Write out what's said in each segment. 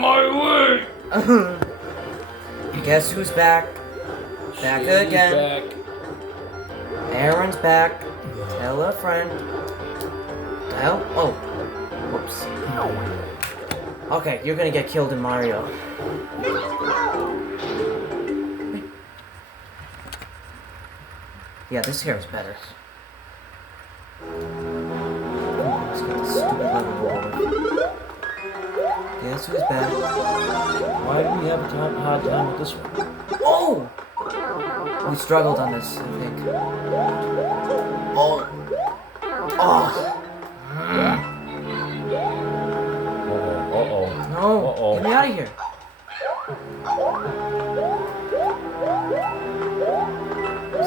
my way! Guess who's back? Back again. Back. Aaron's back. Tell a friend. Oh. Whoops. Okay, you're gonna get killed in Mario. Yeah, this hair is better. Let's get this stupid level over. Guess who's back? Why do we have a hard time with this one? Oh! We struggled on this, I think. Oh! Oh! Uh-oh. No! Get me out of here!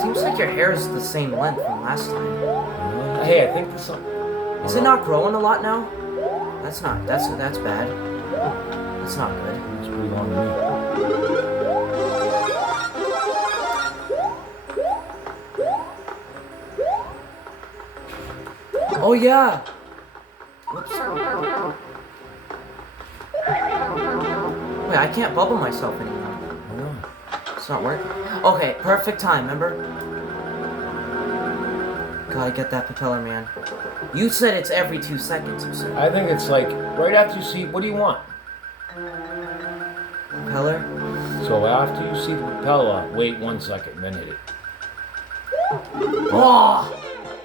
Seems like your hair is the same length from last time. Hey, I think there's something. Is it not growing a lot now? That's bad. That's not good. It's pretty long to me. Oh yeah! Whoops. Wait, I can't bubble myself anymore. It's not working. Okay, perfect time, remember? Gotta get that propeller, man. You said it's every 2 seconds or so. I think it's like right after you see. What do you want? Propeller? So after you see the propeller, wait 1 second, then hit it. Oh!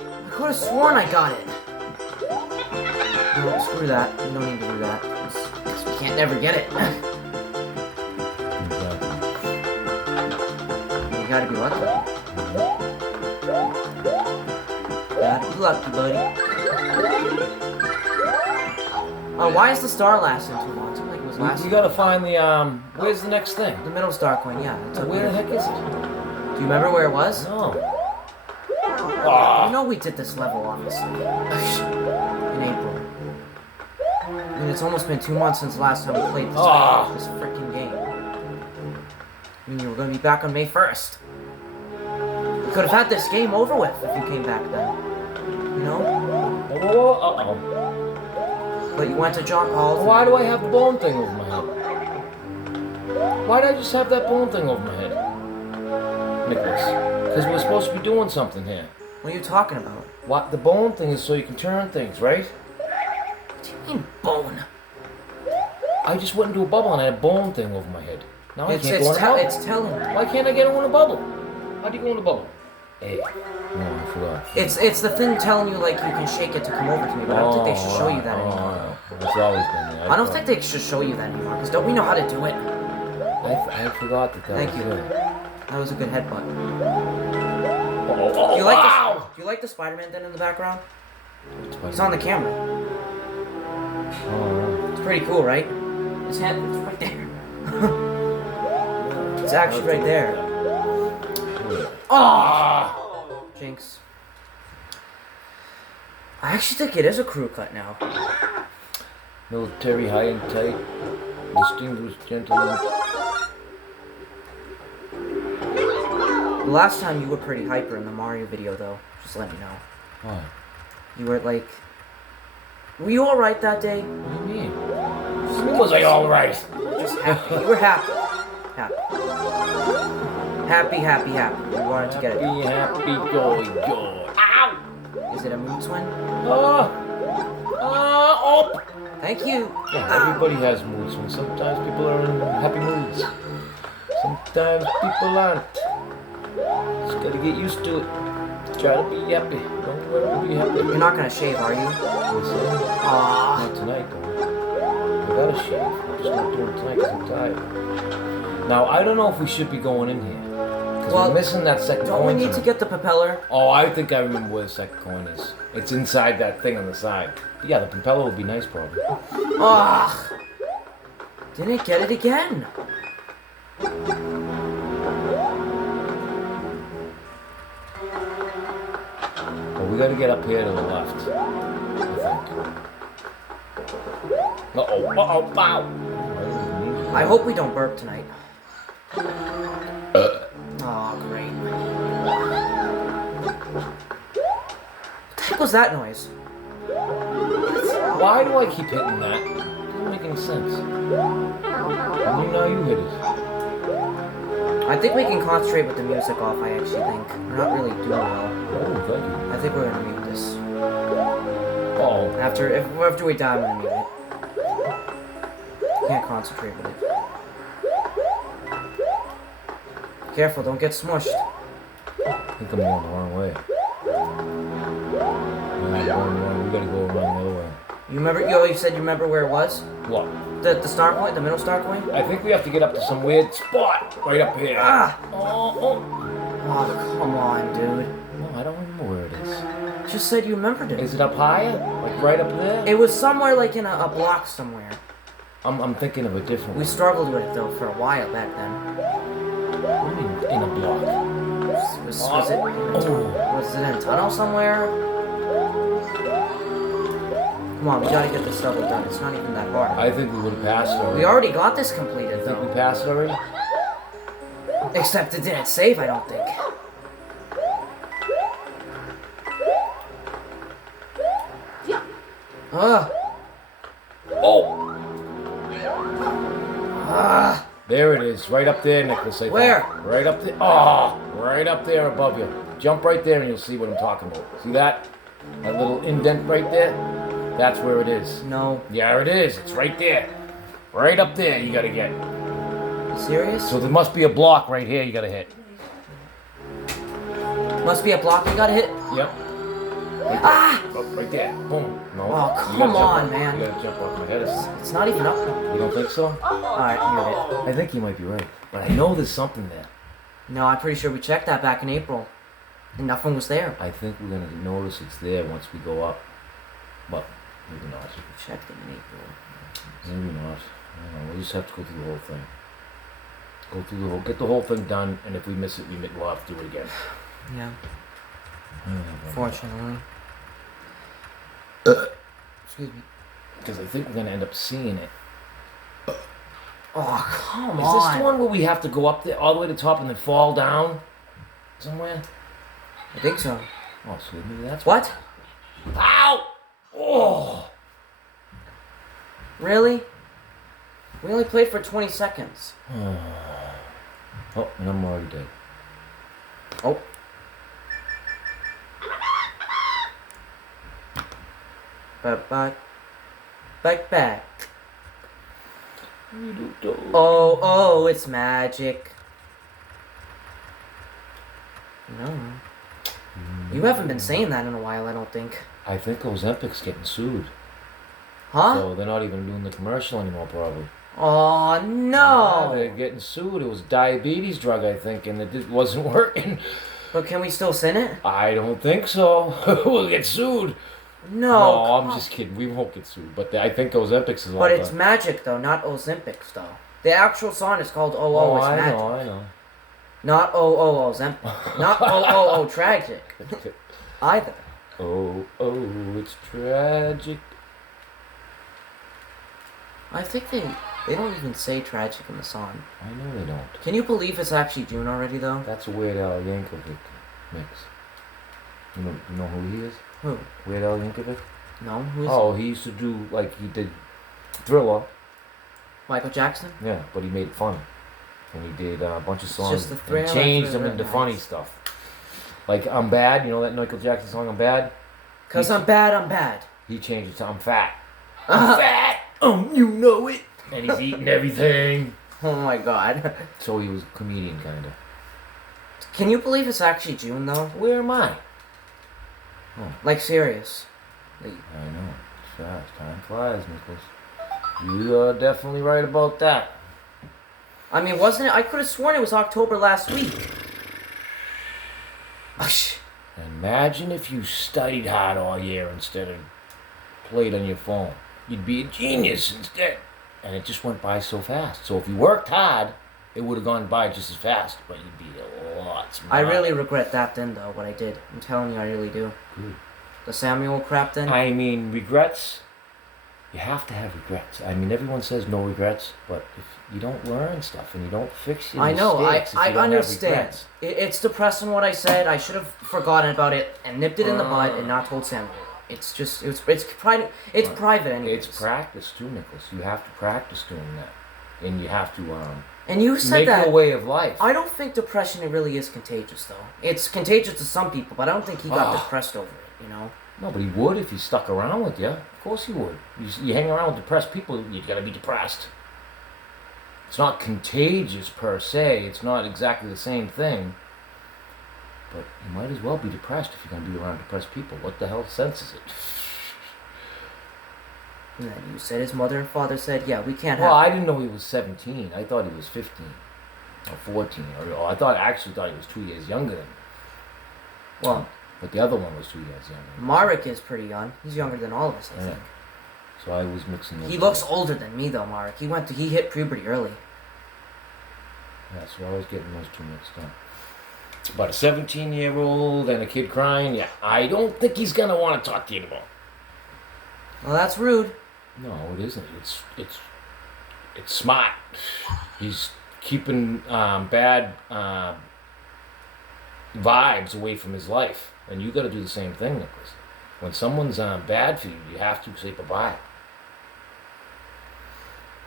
I could have sworn I got it. No, screw that. We don't need to do that. Because we can't never get it. You gotta be lucky. Gotta be lucky, buddy. Oh, why is the star lasting too long? It seemed like it was lasting. You gotta find the where's the next thing? The middle star coin, yeah. It's up Where the here. heck is it? Do you remember where it was? No. I know we did this level, obviously. In April. I mean, it's almost been 2 months since the last time we played this freaking game. I mean, you were going to be back on May 1st. We could have had this game over with if you came back then. You know? Uh-oh. But you went to John Paul's. Why do I have the bone thing over my head? Why did I just have that bone thing over my head? Nicholas. Because we're supposed to be doing something here. What are you talking about? What? The bone thing is so you can turn things, right? What do you mean, bone? I just went into a bubble and I had a bone thing over my head. Now I can't go in a bubble. It's telling me. Why can't I get in a bubble? How do you go in a bubble? Hey. No, I forgot. It's the thing telling you, like, you can shake it to come over to me, but I don't think they should show you that anymore. It's always been there. I don't think they should show you that anymore, because don't we know how to do it? I forgot that Thank was you. it. That was a good headbutt. Oh, Do you like the Spider-Man then in the background? He's on the camera. Oh, It's pretty cool, right? His hand, it's right there. It's actually right there. Oh! Jinx. I actually think it is a crew cut now. Military high and tight, distinguished gentlemen. The last time you were pretty hyper in the Mario video, though. Just let me know. What? You were like... Were you alright that day? What do you mean? Was I alright? Just happy. You were happy. Happy. Happy. You wanted to get it. Happy, joy. Ow! Is it a mood swing? Oh! Thank you. Yeah, everybody has moods. And sometimes people are in happy moods. Sometimes people aren't. Just gotta get used to it. Try to be happy. Don't ever be happy. You're not gonna shave, are you? Aww. Not tonight, though. I gotta shave. I'm just not doing it tonight because I'm tired. Now, I don't know if we should be going in here. Because we're missing that second coin. Don't we need to tonight. get the propeller? Oh, I think I remember where the second coin is. It's inside that thing on the side. But yeah, the propeller would be nice, probably. Ugh. Didn't get it again. Well, we gotta get up here to the left, I think. Uh-oh, wow! I hope we don't burp tonight. Oh, great. What the heck was that noise? Why do I keep hitting that? doesn't make any sense. I mean, now you hit it. I think we can concentrate with the music off, I actually think. We're not really doing well. Oh, thank you. I think we're gonna mute this. Oh. After we die, I'm gonna mute it. Can't concentrate with it. Careful, don't get smushed. I think I'm going the wrong way. We gotta go around the other way. You remember, you said you remember where it was? What? The start point, the middle start point? I think we have to get up to some weird spot right up here. Ah! Oh. Oh, come on, dude. No, I don't remember where it is. Just said you remembered it. Is it up higher? Like right up there? It was somewhere like in a block somewhere. I'm thinking of a different We one. struggled with it though for a while back then. What do you mean in a block? Was it in a tunnel somewhere? Come on, we gotta get this level done. It's not even that hard. I think we would have passed it already. We already got this completed I think we though. passed it already? Except it didn't save, I don't think. Ugh. Oh! Ah. There it is, right up there, Nicholas. I think. Where? Right up there. Oh, right up there above you. Jump right there and you'll see what I'm talking about. See that? That little indent right there? That's where it is. No. Yeah, it is. It's right there. Right up there you gotta get. You serious? So there must be a block right here you gotta hit. Must be a block you gotta hit. Yep. Right there. Ah! Oh, right there. Boom. No. Oh, You gotta come jump on, off- man. You gotta jump off my head. It's not even up. You don't think so? Alright, mute it. I think you might be right. But I know there's something there. No, I'm pretty sure we checked that back in April. And nothing was there. I think we're gonna notice it's there once we go up. But maybe not. We checked it in April. Maybe not. I don't know. We'll just have to go through the whole thing. Get the whole thing done, and if we miss it, we'll have to do it again. Yeah, Because fortunately. Excuse me. I think we're gonna end up seeing it. Oh, come Is on. this the one where we have to go up there all the way to the top and then fall down somewhere? I think so. Oh, so maybe that's What? Ow! Oh! Really? We only played for 20 seconds. Oh, and I'm already dead. Oh. Back. Oh, it's magic. No. You haven't been saying that in a while, I don't think. I think Ozempic's getting sued. Huh? So they're not even doing the commercial anymore, probably. Oh, Yeah, no! they're getting sued. It was a diabetes drug, I think, and it wasn't working. But can we still send it? I don't think so. We'll get sued. No, I'm come just kidding. We won't get sued. But I think Ozempic's is all But it's done. magic, though, not Ozempics, though. The actual song is called it's I magic. know, I know. Not Ozempic. Not tragic. Either. Oh, it's tragic. I think they don't even say tragic in the song. I know they don't. Can you believe it's actually June already, though? That's a Weird Al Yankovic mix. You know who he is? Who? Weird Al Yankovic? No? Who is Oh, he used to do, he did Thriller. Michael Jackson? Yeah, but he made it funny. And he did a bunch of songs just the and Thriller, changed them Thriller, into nice. funny stuff. Like I'm Bad, you know that Michael Jackson song I'm Bad? 'Cause I'm bad. He changed it to I'm Fat. I'm fat! You know it! And he's eating everything. Oh my god. So he was a comedian kinda. Can you believe it's actually June, though? Where am I? Like, serious. I know. It's fast. Time flies, Nicholas. You are definitely right about that. I mean, wasn't it? I could have sworn it was October last week. Imagine if you studied hard all year instead of played on your phone. You'd be a genius instead. And it just went by so fast. So if you worked hard, it would have gone by just as fast, but you'd be a lot smarter. I really regret that then, though, what I did. I'm telling you, I really do. Good. The Samuel crap then? I mean, regrets, you have to have regrets. I mean, everyone says no regrets, but if you don't learn stuff and you don't fix your I know, mistakes, if I you don't have understand. regrets. It's depressing what I said. I should have forgotten about it and nipped it in the bud and not told Samuel. It's just it's private. It's private anyway. It's practice too, Nicholas. You have to practice doing that, and you have to and you said make that it a way of life. I don't think depression really is contagious, though. It's contagious to some people, but I don't think he got depressed over it. You know. No, but he would if he stuck around with you. Of course he would. You hang around with depressed people, you're gonna be depressed. It's not contagious per se. It's not exactly the same thing. But you might as well be depressed if you're gonna be around depressed people. What the hell sense is it? And then you said his mother and father said, "Yeah, we can't Well, have." I didn't know he was 17. I thought he was 15 or 14. Or I actually thought he was 2 years younger than me. Well, but the other one was 2 years younger. Marek is pretty young. He's younger than all of us, I think. So I was mixing those. He looks older than me, though, Marek. He hit puberty early. Yeah, so I was getting those two mixed up. But a 17-year-old and a kid crying, yeah, I don't think he's gonna want to talk to you anymore. Well, that's rude. No, it isn't. It's smart. He's keeping bad vibes away from his life, and you got to do the same thing, Nicholas. When someone's bad for you, you have to say bye-bye.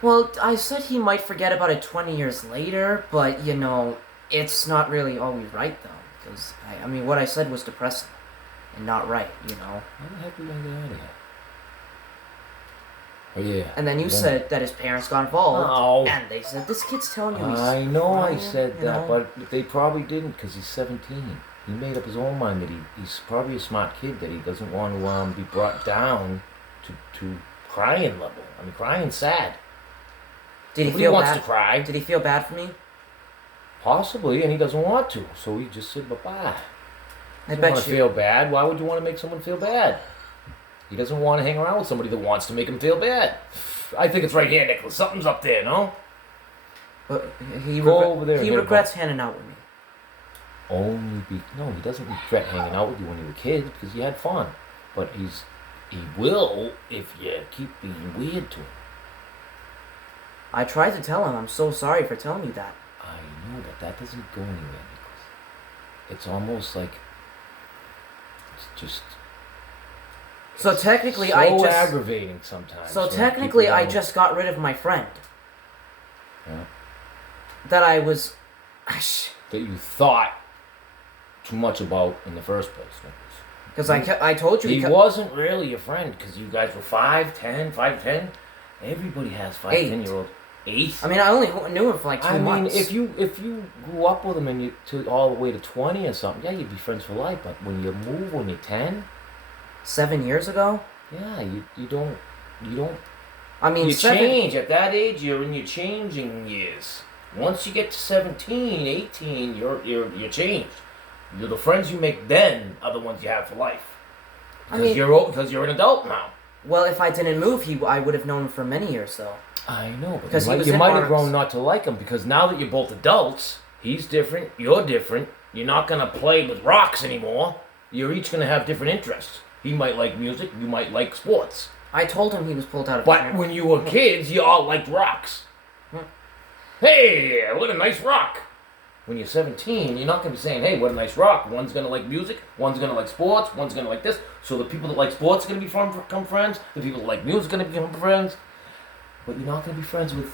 Well, I said he might forget about it 20 years later, but, you know, it's not really always right, though. Because, I mean, what I said was depressing and not right, you know. How the heck are we going to get out of here? Oh, yeah. And then you said that his parents got involved. Oh. And they said, this kid's telling you he's I know crying, I said you that, know? but they probably didn't because he's 17. He made up his own mind that he's probably a smart kid, that he doesn't want to be brought down to crying level. I mean, crying sad. Did he Nobody feel wants bad? to cry. Did he feel bad for me? Possibly, and he doesn't want to, so he just said bye-bye. I Doesn't bet want to you. feel bad. Why would you want to make someone feel bad? He doesn't want to hang around with somebody that wants to make him feel bad. I think it's right here, Nicholas. Something's up there, no? But he Over there. he regrets hanging out with me. No, he doesn't regret hanging out with you when you were kids because you had fun. But he will if you keep being weird to him. I tried to tell him I'm so sorry for telling you that. I know, but that doesn't go anywhere, Nicholas. It's almost like it's just So technically, so I just aggravating sometimes. So when technically, people I don't- just got rid of my friend. Yeah. That I was. That you thought too much about in the first place, Nicholas. Because I told you He wasn't really your friend because you guys were 5'10", 5'10". Everybody has 5'10" 8. I mean, I only knew him for like 2 months. if you grew up with him and you to all the way to 20 or something, yeah, you'd be friends for life. But when you move when you're 10, 7 years ago. yeah, you don't. I mean, You 7. change at that age. You're in your changing years. Once you get to 17, 18, you're changed. The friends you make then are the ones you have for life. Because you're an adult now. Well, if I didn't move, I would have known him for many years, though. I know, but Because he was you in might have Mark's. grown not to like him because now that you're both adults, he's different, you're different. You're not gonna play with rocks anymore. You're each gonna have different interests. He might like music, you might like sports. I told him he was pulled out of. But when you were kids, you all liked rocks. Hey, what a nice rock! When you're 17, you're not gonna be saying, "Hey, what a nice rock." One's gonna like music, one's gonna like sports, one's gonna like this. So the people that like sports are gonna become friends. The people that like music are gonna become friends. But you're not gonna be friends with.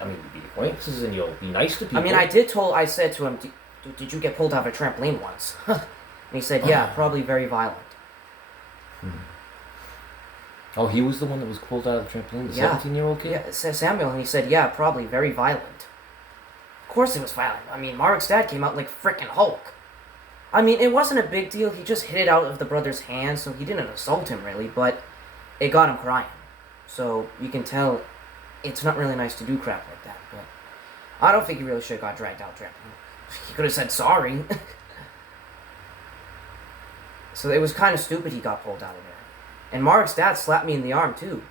I mean, you'll be acquaintances and you'll be nice to people. I mean, I said to him, "Did you get pulled out of a trampoline once?" And he said, "Yeah, probably very violent." Oh, he was the one that was pulled out of the trampoline, the Yeah. 17-year-old kid? Yeah, Samuel, and he said, "Yeah, probably very violent." Of course it was violent. I mean, Marek's dad came out like frickin' Hulk. I mean, it wasn't a big deal. He just hit it out of the brother's hand, so he didn't assault him really, but it got him crying. So you can tell it's not really nice to do crap like that. But I don't think he really should have got dragged out trampoline. He could have said sorry. So it was kind of stupid he got pulled out of there. And Marek's dad slapped me in the arm too.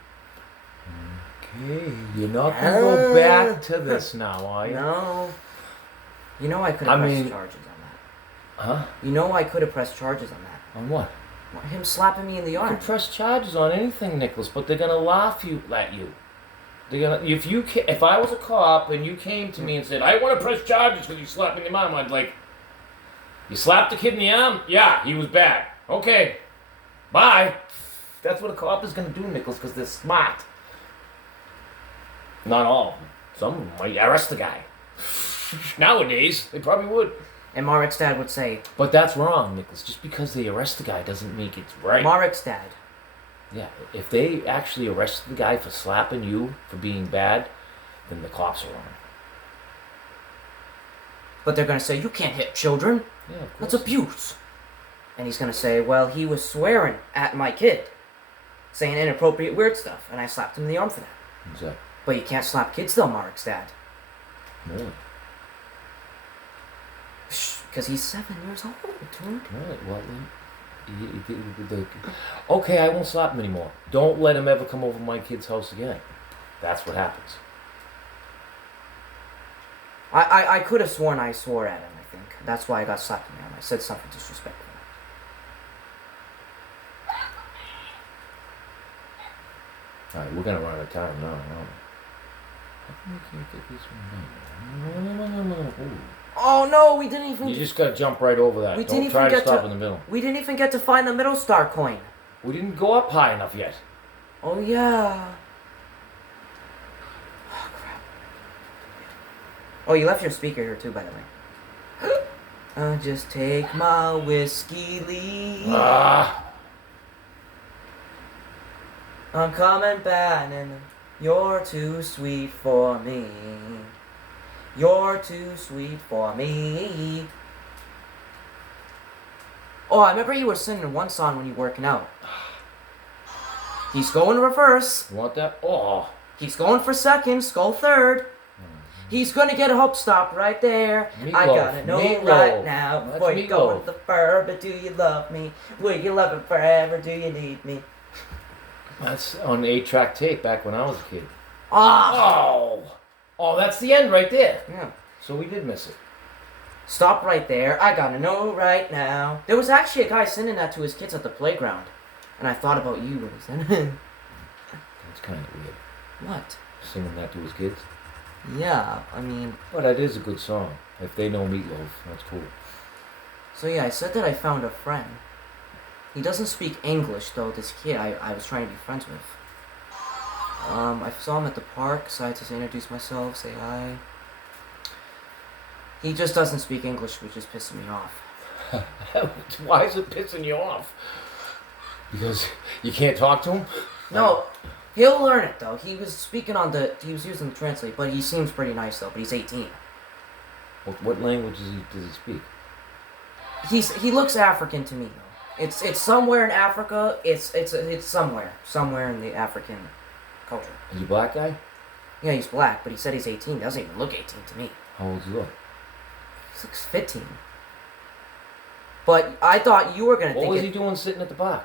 Okay, you're not gonna go back to this now, are you? No. You know I could have pressed charges on that. Huh? You know I could have pressed charges on that. On what? Him slapping me in the You arm. can press charges on anything, Nicholas, but they're gonna laugh at you. They're gonna if I was a cop and you came to me and said, "I want to press charges because you slapped me in the arm," I'd like, "You slapped the kid in the arm? Yeah, he was bad. Okay. Bye. That's what a cop is gonna do, Nicholas, because they're smart. Not all. Some of them might arrest the guy. Nowadays, they probably would. And Marek's dad would say, But that's wrong, Nicholas. Just because they arrest the guy doesn't make it right. Marek's dad. Yeah, if they actually arrested the guy for slapping you for being bad, then the cops are wrong. But they're gonna say, you can't hit children. Yeah, of course. That's abuse. And he's gonna say, well, he was swearing at my kid. Saying inappropriate weird stuff. And I slapped him in the arm for that. Exactly. But you can't slap kids though, Marek's dad. Really? Because he's 7 years old, dude. Right, well, okay, I won't slap him anymore. Don't let him ever come over my kid's house again. That's what happens. I could have sworn I swore at him, I think. That's why I got slapped in the arm. I said something disrespectful. Alright, we're gonna run out of time now, aren't we? How come we can't get this one done? Ooh. Oh no, we didn't even... You just gotta jump right over that. We Don't didn't try even to get stop to- in the middle. We didn't even get to find the middle star coin. We didn't go up high enough yet. Oh yeah. Oh crap. Oh, you left your speaker here too, by the way. I'll just take my whiskey leave. Ah! I'm coming back and you're too sweet for me. You're too sweet for me. Oh, I remember you were singing one song when you were working out. He's going reverse. You want that? Oh! He's going for second. Skull third. He's gonna get a hope stop right there. Meatloaf. I gotta know Meatloaf. right now That's before you go Meatloaf. into the fur. But do you love me? Will you love it forever? Do you need me? That's on 8-track tape back when I was a kid. Ah! Oh! Oh, that's the end right there. Yeah. So we did miss it. Stop right there. I gotta know right now. There was actually a guy singing that to his kids at the playground. And I thought about you when he sang it. That's kind of weird. What? Singing that to his kids. Yeah, I mean... But that is a good song. If they know Meatloaf, that's cool. So yeah, I said that I found a friend. He doesn't speak English, though, this kid I was trying to be friends with. I saw him at the park, decided to introduce myself, say hi. He just doesn't speak English, which is pissing me off. Why is it pissing you off? Because you can't talk to him? No, he'll learn it, though. He was using the translate, but he seems pretty nice, though, but he's 18. What language does he speak? He looks African to me, though. It's somewhere in Africa. It's somewhere in the African culture. Is he a black guy? Yeah, he's black, but he said he's 18. He doesn't even look 18 to me. How old does he look? He looks 15. But I thought you were gonna What think was he doing sitting at the park?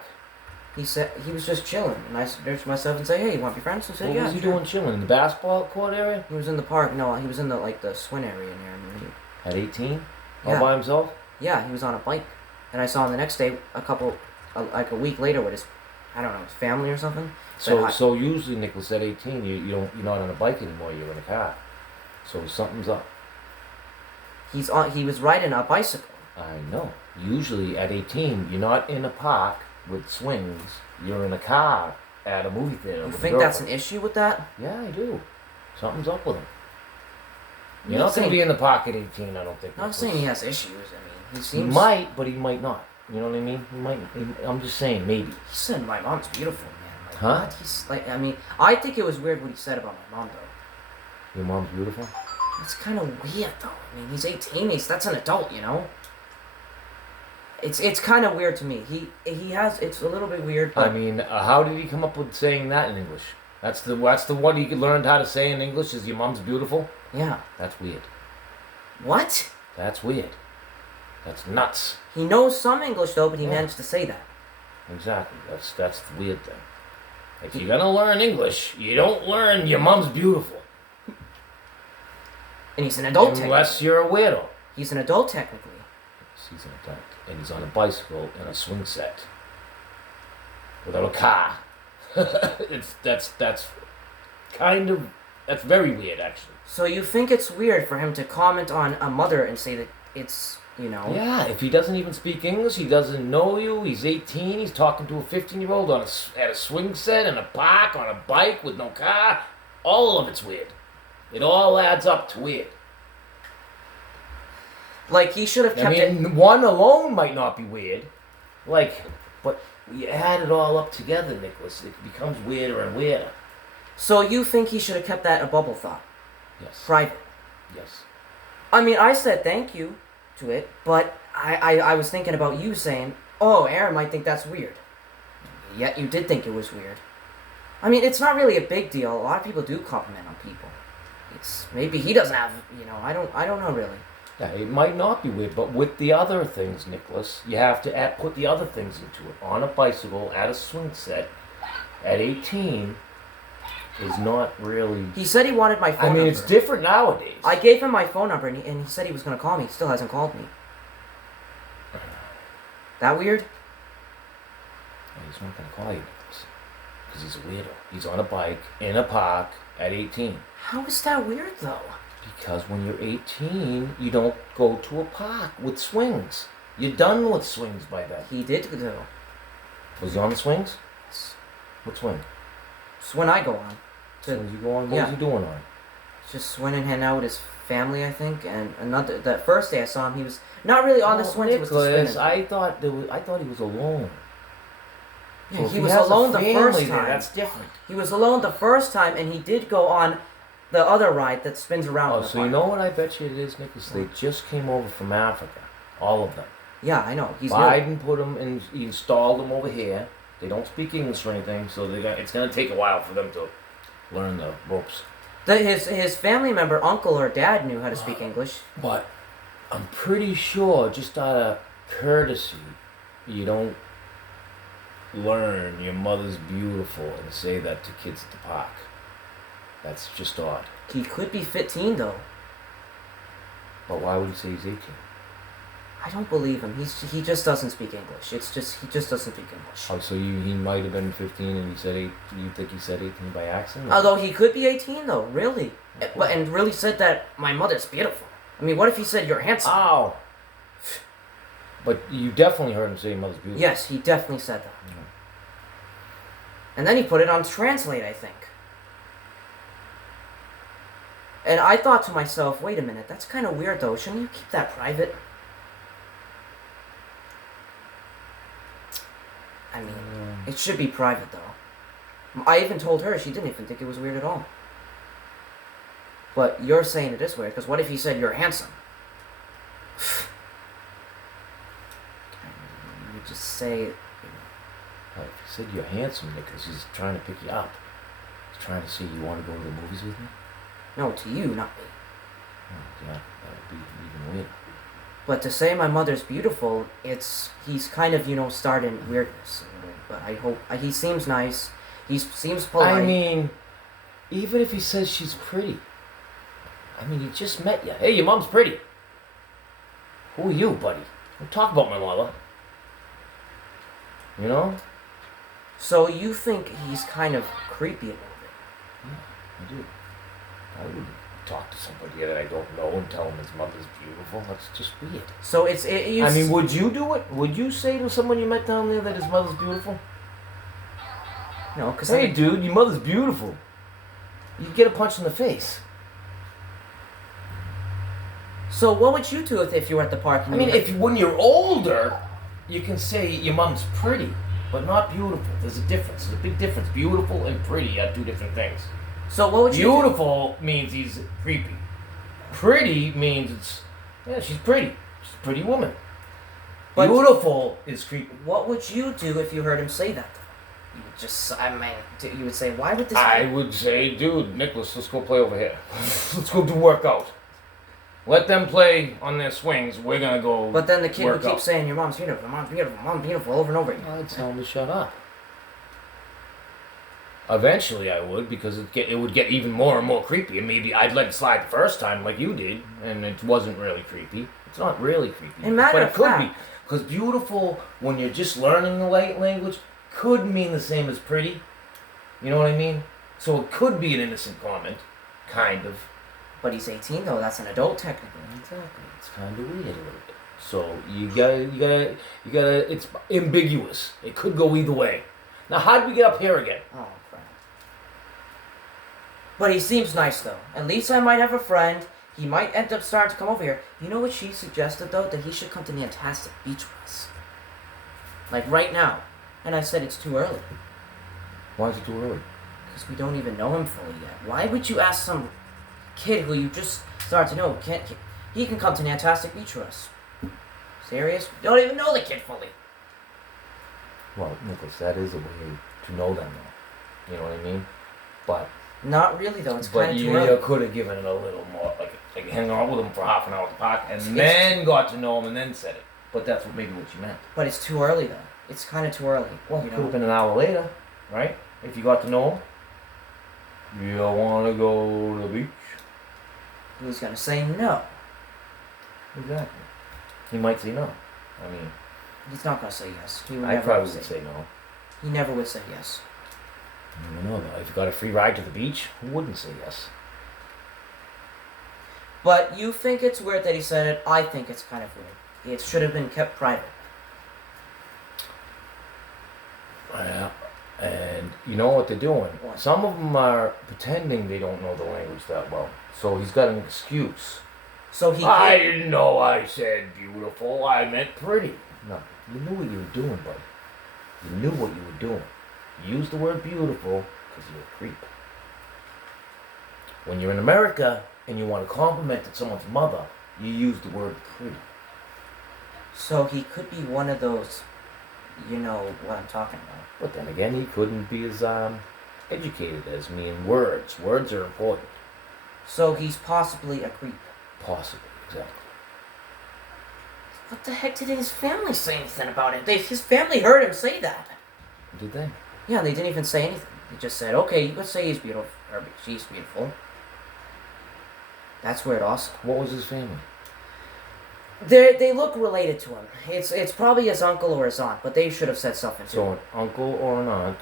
He said he was just chilling, and I introduced myself and say, "Hey, you want to be friends?" I said, What "Yeah." was he sure." doing chilling? In the basketball court area? He was in the park. No, he was in the swing area in there. At 18? Yeah. All by himself? Yeah, he was on a bike, and I saw him the next day, like a week later with his, I don't know, his family or something. So usually, Nicholas, at 18, you're not on a bike anymore. You're in a car. So something's up. He was riding a bicycle. I know. Usually at 18, you're not in a park with swings. You're in a car at a movie theater. You with a think that's an girlfriend. issue with that? Yeah, I do. Something's up with him. I'm You're not not going saying- to be in the park at 18, I don't think. I'm not saying he has issues. I mean, he He seems. might, but he might not. You know what I mean? He might. I'm just saying, maybe. He said my mom's beautiful, man. Like, Huh? what? He's like, I mean, I think it was weird what he said about my mom, though. Your mom's beautiful? It's kind of weird, though. I mean, he's 18. That's an adult, you know. It's kind of weird to me. It's a little bit weird. But I mean, how did he come up with saying that in English? That's the one he learned how to say in English is your mom's beautiful? yeah. That's weird. What? That's weird. That's nuts. He knows some English though, but he Yeah. managed to say that. Exactly. That's the weird thing. If you're gonna learn English, you don't learn your mom's beautiful. And he's an adult. Technically. Unless you're a weirdo. He's an adult technically. He's an adult. And he's on a bicycle and a swing set. Without a car. That's very weird actually. So you think it's weird for him to comment on a mother and say that it's you know. Yeah, if he doesn't even speak English, he doesn't know you, he's 18, he's talking to a 15-year-old at a swing set, in a park, on a bike, with no car, all of it's weird. It all adds up to weird. Like, he should have kept it... one alone might not be weird, but you add it all up together, Nicholas, it becomes weirder and weirder. So you think he should have kept that a bubble thought? Yes. Private? Yes. I mean, I said thank you to it, but I was thinking about you saying, oh, Aaron might think that's weird. Yet you did think it was weird. I mean, it's not really a big deal. A lot of people do compliment on people. It's maybe he doesn't have, I don't know really. Yeah, it might not be weird, but with the other things, Nicholas, you have to put the other things into it. On a bicycle, at a swing set, at 18, is not really... He said he wanted my phone number. It's different nowadays. I gave him my phone number, and he said he was going to call me. He still hasn't called me. That weird? Well, he's not going to call you, Nicholas, because he's a weirdo. He's on a bike, in a park, at 18. How is that weird, though? Because when you're 18, you don't go to a park with swings. You're done with swings by then. He did, though. Was he on the swings? Yes. What swing? It's when I go on. Swings you go on? What was he doing on? Just went and hanging out with his family, I think. And that first day I saw him, he was not really on the swings. Nicholas, I thought he was alone. Yeah, so he was alone the first time. That's different. He was alone the first time, and he did go on the other ride that spins around. Oh, so you know what I bet you it is, Nicholas? They just came over from Africa, all of them. Yeah, I know. Biden put them in. He installed them over here. They don't speak English or anything, so it's going to take a while for them to learn the ropes. His family member, uncle or dad, knew how to speak English. But I'm pretty sure, just out of courtesy, you don't learn your mother's beautiful and say that to kids at the park. That's just odd. He could be 15, though. But why would he say he's 18? I don't believe him. He just doesn't speak English. He just doesn't speak English. Oh, so he might have been 15 and you think he said 18 by accident? Although he could be 18, though, really. And really said that my mother's beautiful. I mean, what if he said you're handsome? Ow! But you definitely heard him say your mother's beautiful. Yes, he definitely said that. And then he put it on Translate, I think. And I thought to myself, wait a minute, that's kind of weird, though. Shouldn't you keep that private? I mean, it should be private, though. I even told her she didn't even think it was weird at all. But you're saying it is weird, because what if he said you're handsome? You would just say... Well, if he said you're handsome, Nicholas, he's trying to pick you up. He's trying to say you want to go to the movies with me? No, to you, not me. Oh, yeah, that would be even weirder. But to say my mother's beautiful, he's kind of, starting weirdness. But I hope, he seems nice. He seems polite. I mean, even if he says she's pretty. I mean, he just met you. Hey, your mom's pretty. Who are you, buddy? Don't talk about my mother. You know? So you think he's kind of creepy a little bit? Yeah, I do. I wouldn't talk to somebody that I don't know and tell him his mother's beautiful. That's just weird. So I mean, would you do it? Would you say to someone you met down there that his mother's beautiful? No, because hey, dude, your mother's beautiful. You'd get a punch in the face. So what would you do if you were at the park? I mean, when you're older, you can say your mom's pretty, but not beautiful. There's a difference. There's a big difference. Beautiful and pretty are two different things. So what would you Beautiful means he's creepy. Pretty means she's pretty. She's a pretty woman. But beautiful is creepy. What would you do if you heard him say that? You would just, you would say, why would this... I would say, dude, Nicholas, let's go play over here. Let's go do workout. Let them play on their swings. We're going to go. But then the kid would keep saying, your mom's beautiful, mom's beautiful, mom's beautiful, over and over again. I'd tell him to shut up. Eventually I would, because it would get even more and more creepy, and maybe I'd let it slide the first time like you did, and it wasn't really creepy. It's not really creepy. But it could be. Because beautiful, when you're just learning the language, could mean the same as pretty. You know what I mean? So it could be an innocent comment. Kind of. But he's 18 though, that's an adult technically. Exactly. It's kind of weird a little bit. So you gotta. It's ambiguous. It could go either way. Now, how did we get up here again? Oh, crap. But he seems nice, though. At least I might have a friend. He might end up starting to come over here. You know what she suggested, though? That he should come to Nantastic Beach with us. Like, right now. And I said it's too early. Why is it too early? Because we don't even know him fully yet. Why would you ask some kid who you just started to know? He can come to Nantastic Beach with us. Serious? You don't even know the kid fully. Well, Nicholas, that is a way to know them, though. You know what I mean? But not really, though. It's kind of too you early. could have given it a little more, like hang out with him for half an hour at the park, and then got to know him, and then said it. But that's maybe what you meant. But it's too early, though. It's kind of too early. Well, it could have been an hour later, right? If you got to know him. You want to go to the beach? Who's gonna say no? Exactly. He might say no. I mean, he's not gonna say yes. He would I never probably would say no. He never would say yes. I don't know though. If you got a free ride to the beach, who wouldn't say yes? But you think it's weird that he said it. I think it's kind of weird. It should have been kept private. Yeah. And you know what they're doing? What? Some of them are pretending they don't know the language that well. So he's got an excuse. So he. I didn't know I said beautiful. I meant pretty. No, you knew what you were doing, buddy. You knew what you were doing. You used the word beautiful because you're a creep. When you're in America and you want to compliment someone's mother, you use the word pretty. So he could be one of those. You know what I'm talking about. But then again, he couldn't be as educated as me in words. Words are important. So he's possibly a creep. Possibly, exactly. What the heck did his family say anything about it? His family heard him say that. Did they? Yeah, they didn't even say anything. They just said, okay, you could say he's beautiful, or she's beautiful. That's weird also. What was his family? They look related to him. It's probably his uncle or his aunt, but they should have said something So too. an uncle or an aunt?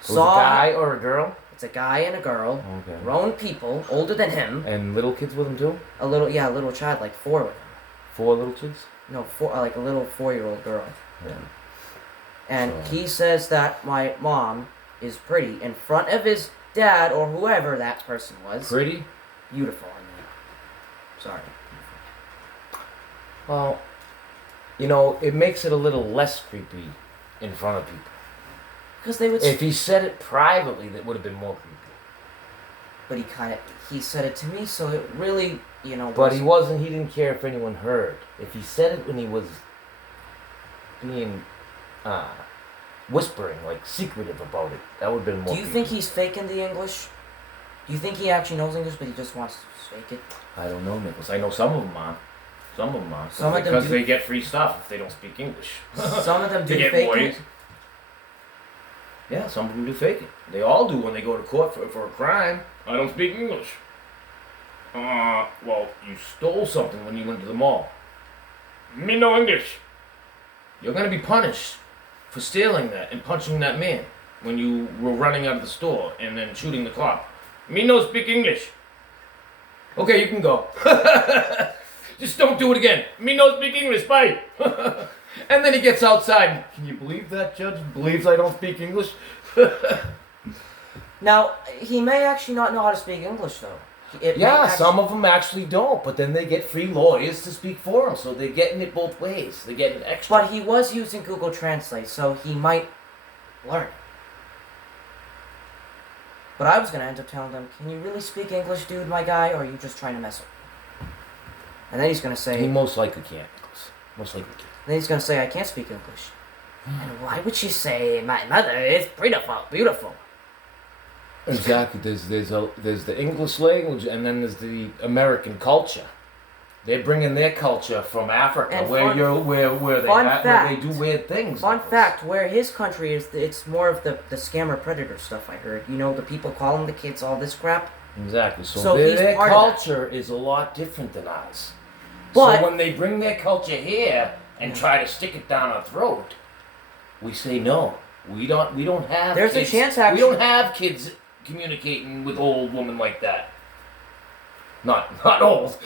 So Saw a guy or a girl? It's a guy and a girl, Okay. grown people, older than him. And little kids with him too? A little child, like 4 with him. 4 little kids? No, 4, like a little 4-year-old girl. Yeah. And So- he says that my mom is pretty in front of his dad or whoever that person was. Pretty? Beautiful, I mean. Sorry. Well, you know, it makes it a little less creepy in front of people. Because they would. If he said it privately, that would have been more creepy. But he said it to me, so it really, you know. But he didn't care if anyone heard. If he said it when he was being, whispering, like secretive about it, that would have been more Do you creepy. think he's faking the English? Do you think he actually knows English, but he just wants to fake it? I don't know, Nicholas. I know some of them are. Some of them are. Some of them because do. they get free stuff if they don't speak English. Some of them do They get fake boys. it. Yeah, some of them do fake it. They all do when they go to court for a crime. I don't speak English. Well, you stole something when you went to the mall. Me no English. You're gonna be punished for stealing that and punching that man when you were running out of the store and then shooting the cop. Me no speak English. Okay, you can go. Just don't do it again. Me no speak English. Bye. And then he gets outside. Can you believe that judge believes I don't speak English? Now, he may actually not know how to speak English, though. Some of them actually don't, but then they get free lawyers to speak for them, so they're getting it both ways. They're getting extra. But he was using Google Translate, so he might learn. But I was going to end up telling them, can you really speak English, dude, my guy, or are you just trying to mess with me? And then he's going to say... He most likely can't, Nicholas. Most likely can't. Then he's going to say, I can't speak English. And why would she say, my mother is beautiful? Exactly. There's the English language, and then there's the American culture. They're bringing their culture from Africa, And where they do weird things. Fun Nicholas. fact, where his country is, it's more of the scammer predator stuff I heard. You know, the people calling the kids all this crap. Exactly. So So he's their part of that. culture is a lot different than ours. But- So when they bring their culture here and try to stick it down our throat, we say no. We don't have. There's a kids. chance, We actually- don't have kids communicating with old women like that. Not old.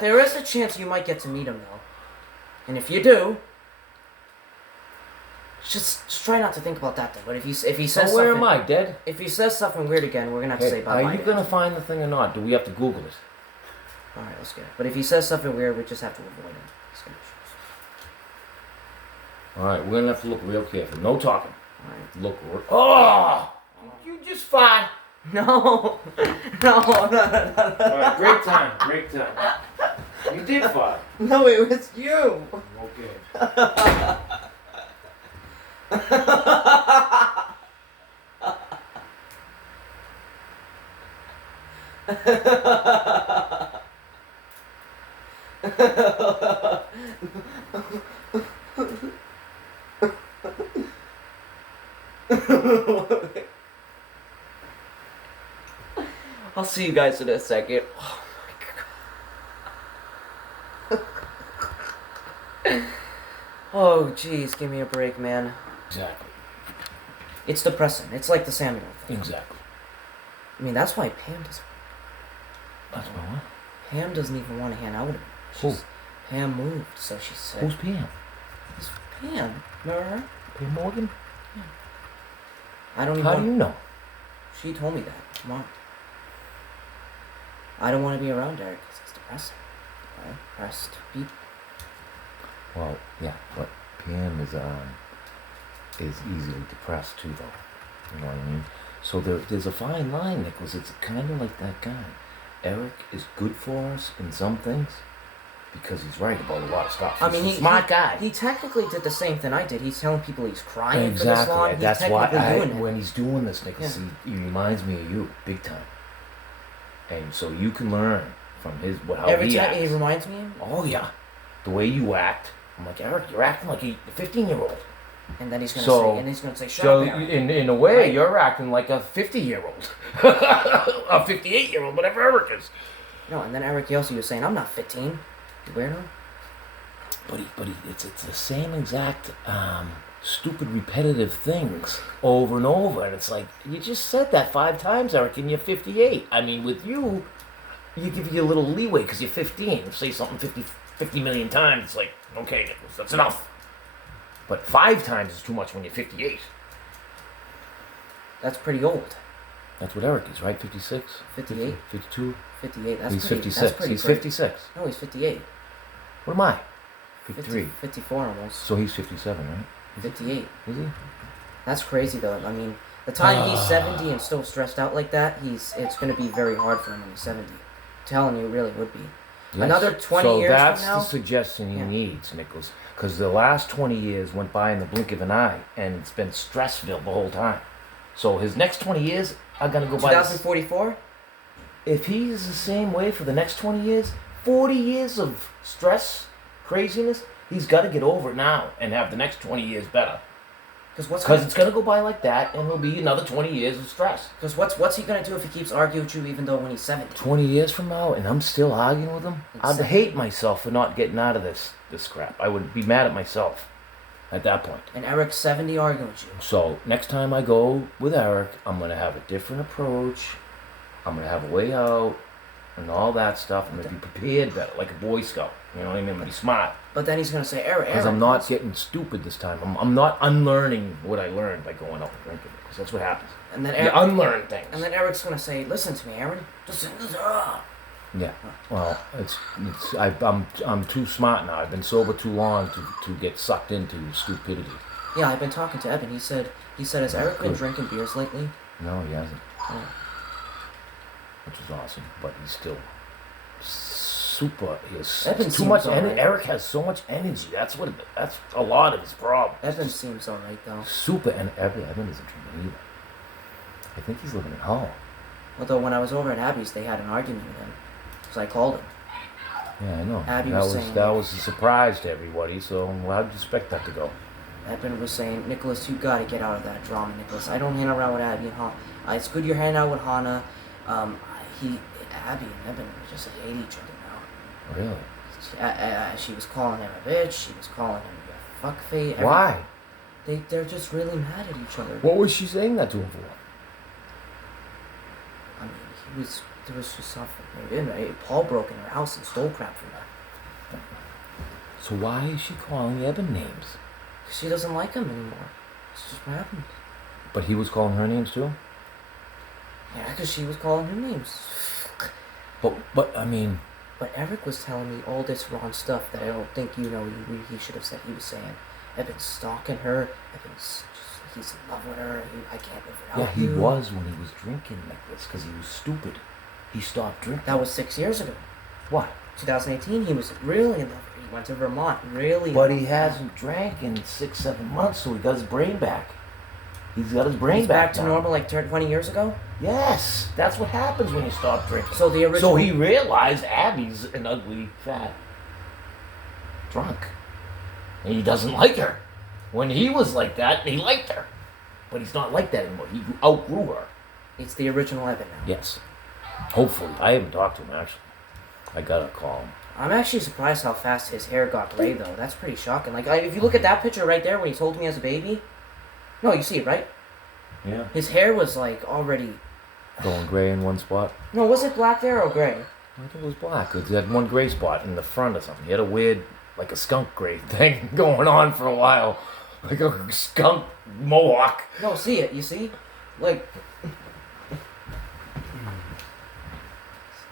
There is a chance you might get to meet him, though. And if you do, just try not to think about that. Then, but if he says So where something, am I, dead? if he says something weird again, we're gonna have to say bye. Are you gonna find the thing or not? Do we have to Google it? All right, let's get it. But if he says something weird, we just have to avoid him. All right, we're gonna have to look real careful. No talking. All right. Look. Oh! You just fart. No. No. All right, great time. Great time. You did fart. No, it was you. Okay. I'll see you guys in a second. Oh, jeez, give me a break, man. Exactly. It's depressing. It's like the Samuel thing. Exactly. I mean, that's why Pam doesn't. That's what? Pam doesn't even want to hang out with him. Who? Pam moved, so she said. Who's Pam? It's Pam. Remember her? Pam Morgan? Yeah. I don't even. How do you know? She told me that. Come on. I don't want to be around Derek because it's depressing. Right? Depressed people. Well, yeah, but Pam is easily depressed too, though. You know what I mean? So there's a fine line, Nicholas. It's kind of like that guy. Eric is good for us in some things because he's right about a lot of stuff. I mean, he's a smart guy. He technically did the same thing I did. He's telling people he's crying Exactly. for this long. He's That's why doing it. when he's doing this, Nicholas, he reminds me of you big time. And so you can learn from how Every he time acts. he reminds me. Oh yeah, the way you act. I'm like, Eric, you're acting like a 15-year-old. And then he's gonna say, shut so up, Eric. in a way, Right. you're acting like a 50-year-old, a 58-year-old, whatever Eric is. No, and then Eric yells at you saying, "I'm not 15, you weirdo." But it's the same exact stupid repetitive things over and over, and it's like you just said that 5 times, Eric, and you're 58. I mean, with you give you a little leeway because you're 15. Say something 50 million times, it's like, okay, Nicholas, that's enough. But 5 times is too much when you're 58. That's pretty old. That's what Eric is, right? 56? 58? 52? 58. That's He's pretty, 56. That's pretty He's great. 56. No, he's 58. What am I? 53. 54 almost. So he's 57, right? 58. Is he? That's crazy though. I mean, the time he's 70 and still stressed out like that, it's going to be very hard for him when he's 70. I'm telling you, it really would be. Yes. Another 20 so years that's from now. the suggestion he Yeah. needs, Nicholas. Because the last 20 years went by in the blink of an eye, and it's been stress-filled the whole time. So his next 20 years are going to go by... 2044? If he's the same way for the next 20 years, 40 years of stress, craziness, he's got to get over it now and have the next 20 years better. Because it's going to go by like that, and it'll be another 20 years of stress. Because what's he going to do if he keeps arguing with you even though when he's 70? 20 years from now, and I'm still arguing with him? I'd Exactly. hate myself for not getting out of this crap. I would be mad at myself at that point. And Eric's 70 arguing with you. So, next time I go with Eric, I'm going to have a different approach. I'm going to have a way out and all that stuff. I'm going to be prepared better, like a Boy Scout. You know what I mean? I'm going to be smart. But then he's going to say, Eric. Because I'm not getting stupid this time. I'm not unlearning what I learned by going out and drinking. Because that's what happens. And then You Eric, unlearn things. and then Eric's going to say, listen to me, Aaron. Listen. Yeah. Well, I'm too smart now. I've been sober too long to get sucked into stupidity. Yeah, I've been talking to Evan. He said, has Eric been Good. drinking beers lately? No, he hasn't. Oh. Which is awesome. But he's still super. He has Evan too seems much all energy. right. Eric has so much energy. That's a lot of his problem. Evan seems alright though. Super, and Evan isn't drinking either. I think he's living at home. Although when I was over at Abby's, they had an argument with him. So I called him. Yeah, I know. Abby that was saying- that was a surprise to everybody. So how'd you expect that to go? Evan was saying, Nicholas, you gotta get out of that drama, Nicholas. I don't hang around with Abby and Hannah. It's good you're hanging out with Hannah. Abby and Evan just hate each other now. Really? She was calling him a bitch. She was calling him a fuckface. Why? They're just really mad at each other. What was she saying that to him for? I mean, there was just something. Paul broke in her house and stole crap from her. So why is she calling Eben names? Because she doesn't like him anymore. It's just what happened. But he was calling her names too? Yeah, because she was calling him names. But I mean... But Eric was telling me all this wrong stuff that I don't think he should have said. He was saying, Eben's stalking her, he's in love with her, I can't live without Yeah, he you. was when he was drinking, Nicholas, because he was stupid. He stopped drinking. That was 6 years ago. What? 2018, he was really in love. He went to Vermont, really. But he hasn't drank in 6-7 months, so he got his brain back. He's got his brain He's back to now. normal like 20 years ago? Yes, that's what happens when you stop drinking. So the original... So he realized Abby's an ugly, fat drunk. And he doesn't like her. When he was like that, he liked her. But he's not like that anymore. He outgrew her. It's the original Eben now. Yes. Hopefully. I haven't talked to him, actually. I gotta call him. I'm actually surprised how fast his hair got gray, though. That's pretty shocking. Like, if you look at that picture right there when he's holding me as a baby... No, you see it, right? Yeah. His hair was, like, already... Going gray in one spot? No, was it black there or gray? I thought it was black. He had one gray spot in the front or something. He had a weird, like a skunk gray thing going on for a while. Like a skunk mohawk. No, see it. You see? Like...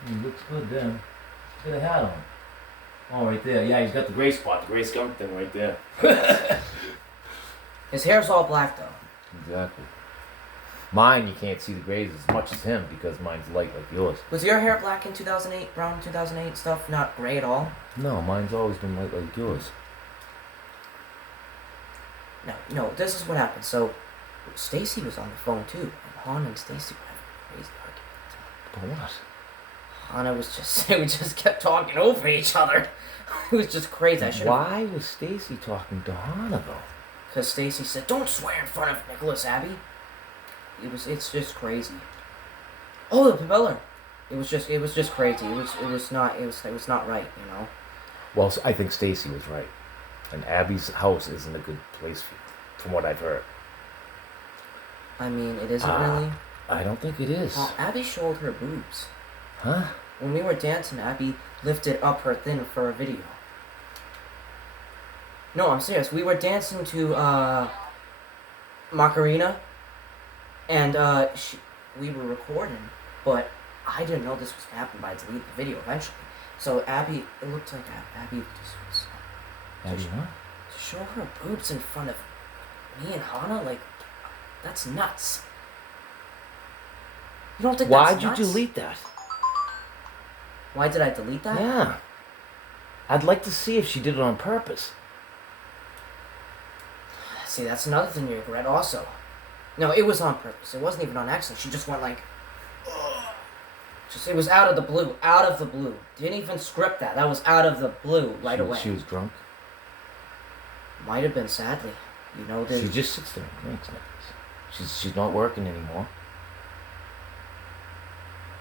He looks good then. Get a hat on. Oh, right there. Yeah, he's got the gray spot, the gray skunk thing right there. His hair's all black, though. Exactly. Mine, you can't see the grays as much as him because mine's light like yours. Was your hair black in 2008, around 2008 stuff? Not gray at all? No, mine's always been light like yours. No, this is what happened. So, Stacy was on the phone, too. And Hannah and Stacy were having a crazy argument. But what? Hannah was just... we just kept talking over each other. It was just crazy. I should. Why was Stacy talking to Hannah, though? Because Stacy said, "Don't swear in front of Nicholas, Abby." It's just crazy. Oh, the propeller. It was just crazy. It was not right, you know. Well, I think Stacy was right, and Abby's house isn't a good place for you, from what I've heard. I mean, it isn't really. I don't think it is. Abby showed her boobs. Huh? When we were dancing, Abby lifted up her thin for a video. No, I'm serious. We were dancing to Macarena, and we were recording, but I didn't know this was gonna happen, but I deleted the video eventually. So Abby, it looked like Abby just was... Abby what? To show her boobs in front of me and Hannah, like, that's nuts. You don't think that's nuts? Why'd you delete that? Why did I delete that? Yeah. I'd like to see if she did it on purpose. See, that's another thing you regret also. No, it was on purpose. It wasn't even on accident. She just went like... It was out of the blue. Out of the blue. Didn't even script that. That was out of the blue right away. She was drunk? Might have been, sadly. You know, she just sits there and drinks, Nicholas. She's not working anymore.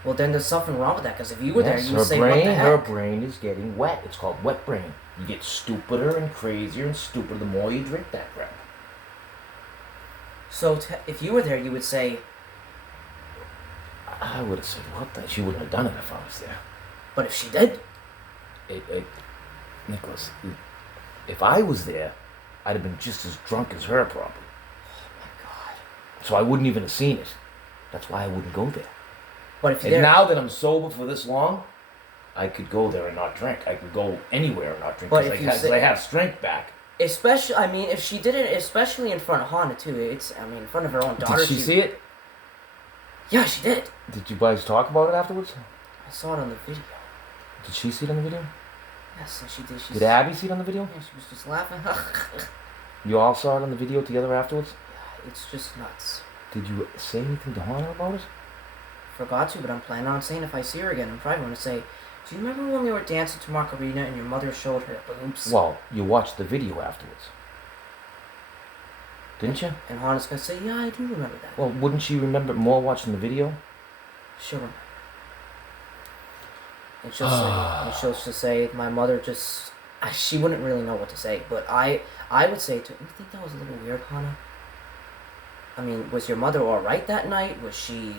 Well, then there's something wrong with that, because if you were there, you'd say, brain, what the heck? her brain is getting wet. It's called wet brain. You get stupider and crazier and stupider the more you drink that crap. So, if you were there, you would say... I would have said, what the... She wouldn't have done it if I was there. But if she did? Nicholas, if I was there, I'd have been just as drunk as her, probably. Oh, my God. So I wouldn't even have seen it. That's why I wouldn't go there. But if and now that I'm sober for this long, I could go there and not drink. I could go anywhere and not drink because I have strength back. Especially, I mean, if she did it, especially in front of Hannah, too. In front of her own daughter. Did she see it? Yeah, she did. Did you guys talk about it afterwards? I saw it on the video. Did she see it on the video? Yes, she did. Did Abby see it on the video? Yeah, she was just laughing. You all saw it on the video together afterwards? Yeah, it's just nuts. Did you say anything to Hannah about it? Forgot to, but I'm planning on saying if I see her again, I'm probably going to say, do you remember when we were dancing to Macarena and your mother showed her boobs? Well, you watched the video afterwards. Didn't you? And Hannah's going to say, yeah, I do remember that. Well, wouldn't she remember it more watching the video? She'll remember. And she'll say, my mother just... She wouldn't really know what to say, but I would say to her, you think that was a little weird, Hannah? I mean, was your mother alright that night? Was she,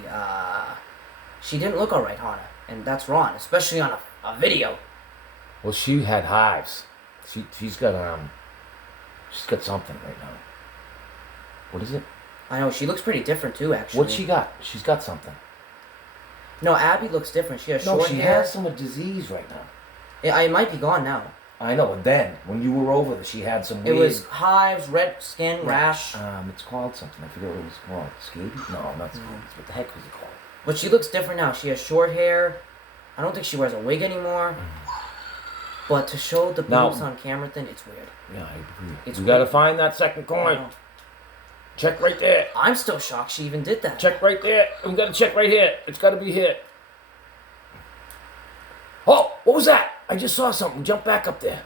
She didn't look alright, Hannah. And that's wrong, especially on a video. Well, she had hives. She's got something right now. What is it? I know, she looks pretty different too, actually. What's she got? She's got something. No, Abby looks different. She has short No, she hair. has some disease right now. It might be gone now. I know, and then when you were over there, she had some It weird... was hives, red skin, rash. It's called something. I forget what it was called. Scabies? No, not scabies. What the heck was it called? But she looks different now. She has short hair. I don't think she wears a wig anymore. But to show the boobs on camera thing, it's weird. Yeah, I agree. It's We gotta weird. find that second coin. Check right there. I'm still shocked she even did that. Check right there. We gotta check right here. It's gotta be here. Oh, what was that? I just saw something. Jump back up there.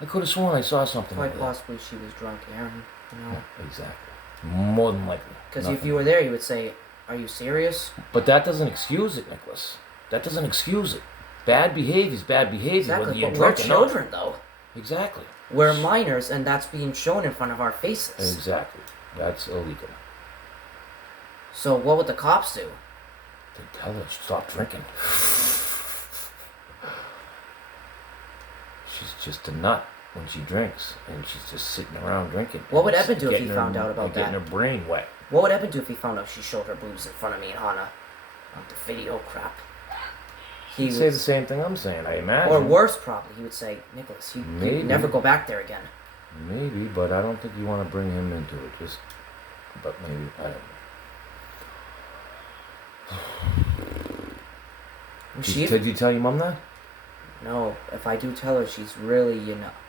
I could have sworn I saw something. Quite over there. possibly she was drunk, Aaron. You know? Exactly. More than likely. Because if Nothing. you were there, you would say, "Are you serious?" But that doesn't excuse it, Nicholas. That doesn't excuse it. Bad behavior is bad behavior, whether Exactly. you're But we're drunk or not. children, though. Exactly. We're minors, and that's being shown in front of our faces. Exactly. That's illegal. So what would the cops do? They tell her to stop drinking. She's just a nut when she drinks, and she's just sitting around drinking. What would It's Eben do if he getting found her- out about Getting that? her brain wet. What would Eben do if he found out she showed her boobs in front of me and Hana? On the video crap. He He'd say the same thing I'm saying, I imagine. or worse, probably. He would say, "Nicholas, you Maybe. never go back there again." Maybe, but I don't think you want to bring him into it. But maybe, I don't know. She, Did you tell your mom that? no, if I do tell her, she's really,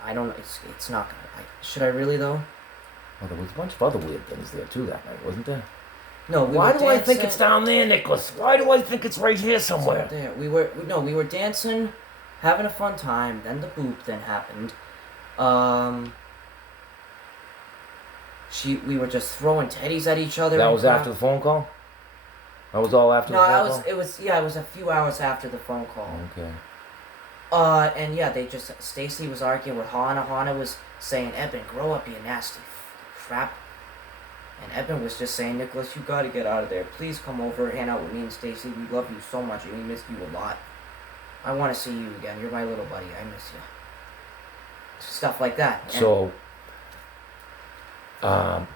I don't know. It's not gonna. Should I really though? Well, there was a bunch of other weird things there too that night, wasn't there? No, we Why were do I think dancing- it's down there, Nicholas? Why do I think it's right here somewhere? There, we were dancing, having a fun time. Then the boop thing happened. We were just throwing teddies at each other. That and was crap. after the phone call? That was all after No, the phone that call? was it was a few hours after the phone call. Okay. And yeah, Stacy was arguing with Hana. Hana was saying, "Eben, grow up, you nasty crap." And Eben was just saying, "Nicholas, you gotta get out of there. Please come over, hang out with me and Stacy. We love you so much, and we miss you a lot. I want to see you again. You're my little buddy. I miss you." Stuff like that. And So,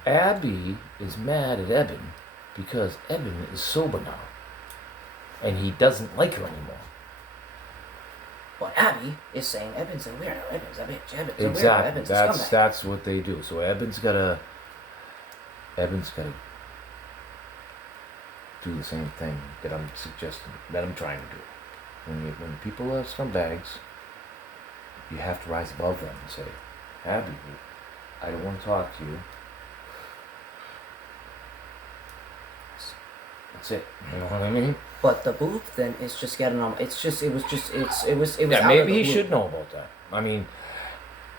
Abby is mad at Eben because Eben is sober now. And he doesn't like her anymore. but Abby is saying, "Eben's a weirdo. Eben's a bitch. Eben's a weirdo. Exactly. Eben's a scumbag." That's what they do. So Eben's gotta do the same thing that I'm suggesting, that I'm trying to do. When people are scumbags, you have to rise above them and say, Abby, I don't want to talk to you. That's it. You know what I mean? But the booth then is just getting on. It was Yeah, out maybe of the he blue. should know about that. I mean,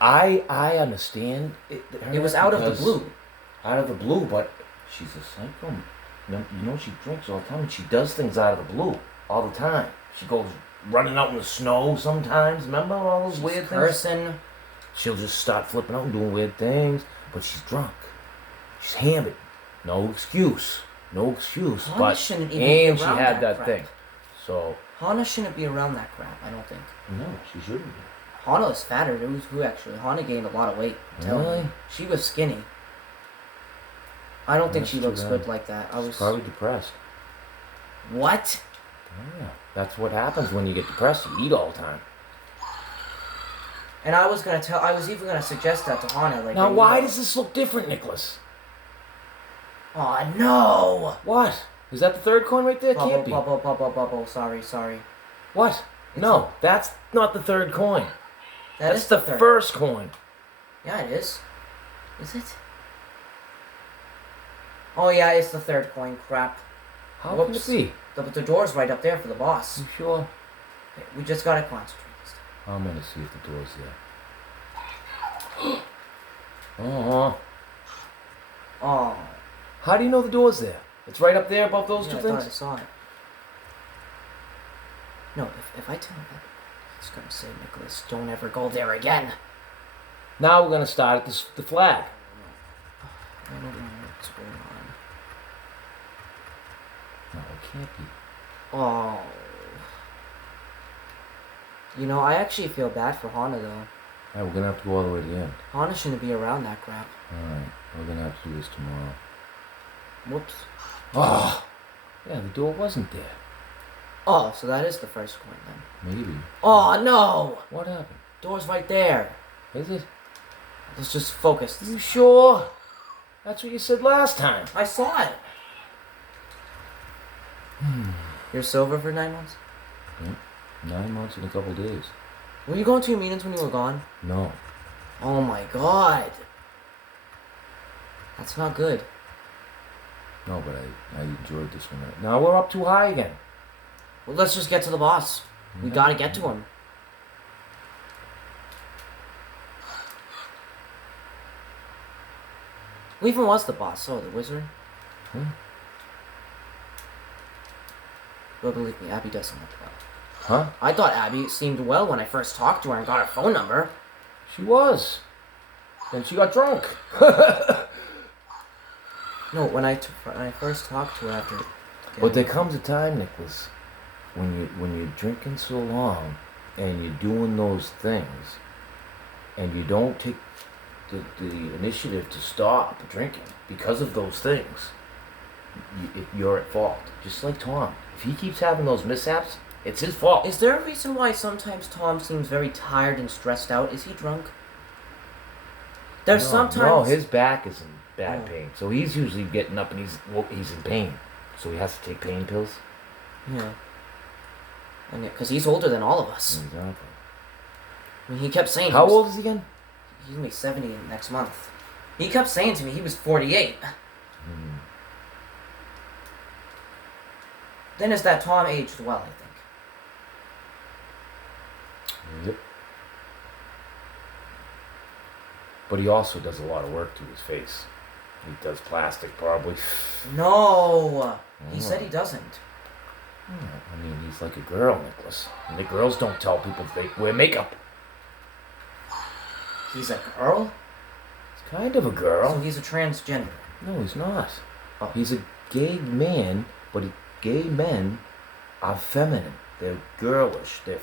I understand it. It was out of the because- blue. Out of the blue, but she's a psycho. You know she drinks all the time, and she does things out of the blue all the time. She goes running out in the snow sometimes. Remember all those She's weird things? cursing. She'll just start flipping out and doing weird things, but she's drunk. She's hammered. No excuse. No excuse. Hana But shouldn't even be and she around had that that crap. thing. So Hana shouldn't be around that crap. I don't think. no, she shouldn't be. Hana is fatter. It was who actually. Hana gained a lot of weight. I'm telling Really? you. She was skinny. I don't think That's she too looks bad. good like that. I was. Probably depressed. What? Oh, yeah. That's what happens when you get depressed. You eat all the time. And I was gonna tell. I was even gonna suggest that to Hana. Like. Now, hey, why you know- does this look different, Nicholas? Oh no! What? Is that the third coin right there? Bubble, Can't be. bubble, bubble, bubble. Sorry. What? No, that's not the third coin. That's is the third. first coin. Yeah, it is. Is it? Oh yeah, it's the third coin. Crap. How Whoops. can it The door's right up there for the boss. be? You sure? Okay, we just gotta concentrate. I'm gonna see if the door's there. Oh, Oh. how do you know the door's there? It's right up there above those Yeah, two I thought I things. saw it. No, if I tell him that, he's gonna say, "Nicholas, don't ever go there again." Now we're gonna start at the flag. I don't know what's going on. No, it can't be. Oh. You know, I actually feel bad for Hana though. Alright, we're gonna have to go all the way to the end. Hana shouldn't be around that crap. Alright, we're gonna have to do this tomorrow. Whoops. Ah! Yeah, the door wasn't there. Oh, so that is the first coin then. Maybe. Oh, no! What happened? Door's right there. Is it? Let's just focus. You sure? That's what you said last time. I saw it. You're sober for 9 months? Yeah. 9 months and a couple days. Were you going to your meetings when you were gone? No. Oh my god. That's not good. No, but I enjoyed this one. Now we're up too high again. Well, let's just get to the boss. We gotta get to him. Who even was the boss? Oh, the wizard? But believe me, Abby doesn't look well. Huh? I thought Abby seemed well when I first talked to her and got her phone number. She was. Then she got drunk. No, when I first talked to her after... But there comes a time, Nicholas, when you're drinking so long and you're doing those things and you don't take the initiative to stop drinking because of those things, you're at fault. Just like Tom. If he keeps having those mishaps, it's his fault. Is there a reason why sometimes Tom seems very tired and stressed out? Is he drunk? There's sometimes... No, his back is in bad pain. So he's usually getting up and he's in pain. So he has to take pain pills. Yeah. And because he's older than all of us. Exactly. I mean, he kept saying... How old is he again? He's going to be 70 next month. He kept saying to me he was 48. Then is that Tom aged well, I think. Yep. But he also does a lot of work to his face. He does plastic, probably. No! He said he doesn't. I mean, he's like a girl, Nicholas. And the girls don't tell people they wear makeup. He's a girl? He's kind of a girl. So he's a transgender. No, he's not. Oh. He's a gay man, but gay men are feminine. They're girlish. They're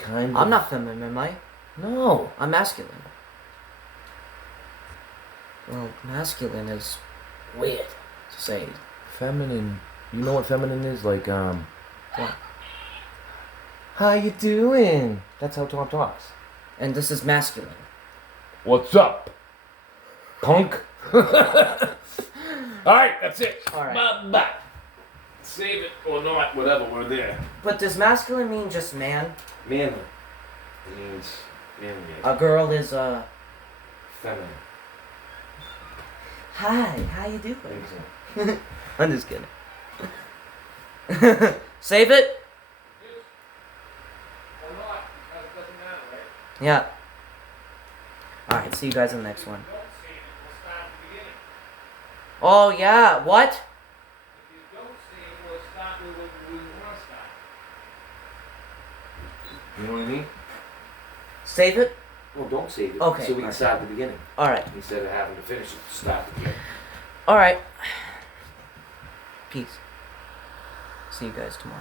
kind of... I'm not feminine, am I? No. I'm masculine. Well, masculine is weird to say. Feminine... You know what feminine is? Like, What? How you doing? That's how Tom talks. And this is masculine. What's up, punk? Alright, that's it. Alright. Bye. Save it or not, whatever, we're there. But does masculine mean just man? Manly. It means manly. A girl is, Feminine. Hi, how you doing? So. I'm just kidding. Save it? Or not, because it doesn't matter, right? Yeah. Alright, see you guys in the next one. Don't save it, we'll start at the beginning. Oh, yeah, what? If you don't save, we'll start with what we want to start. You know what I mean? Save it? Well, don't save it. Okay, So we can alright. start at the beginning. Alright. Instead of having to finish it, start at the beginning. Alright. Peace. See you guys tomorrow.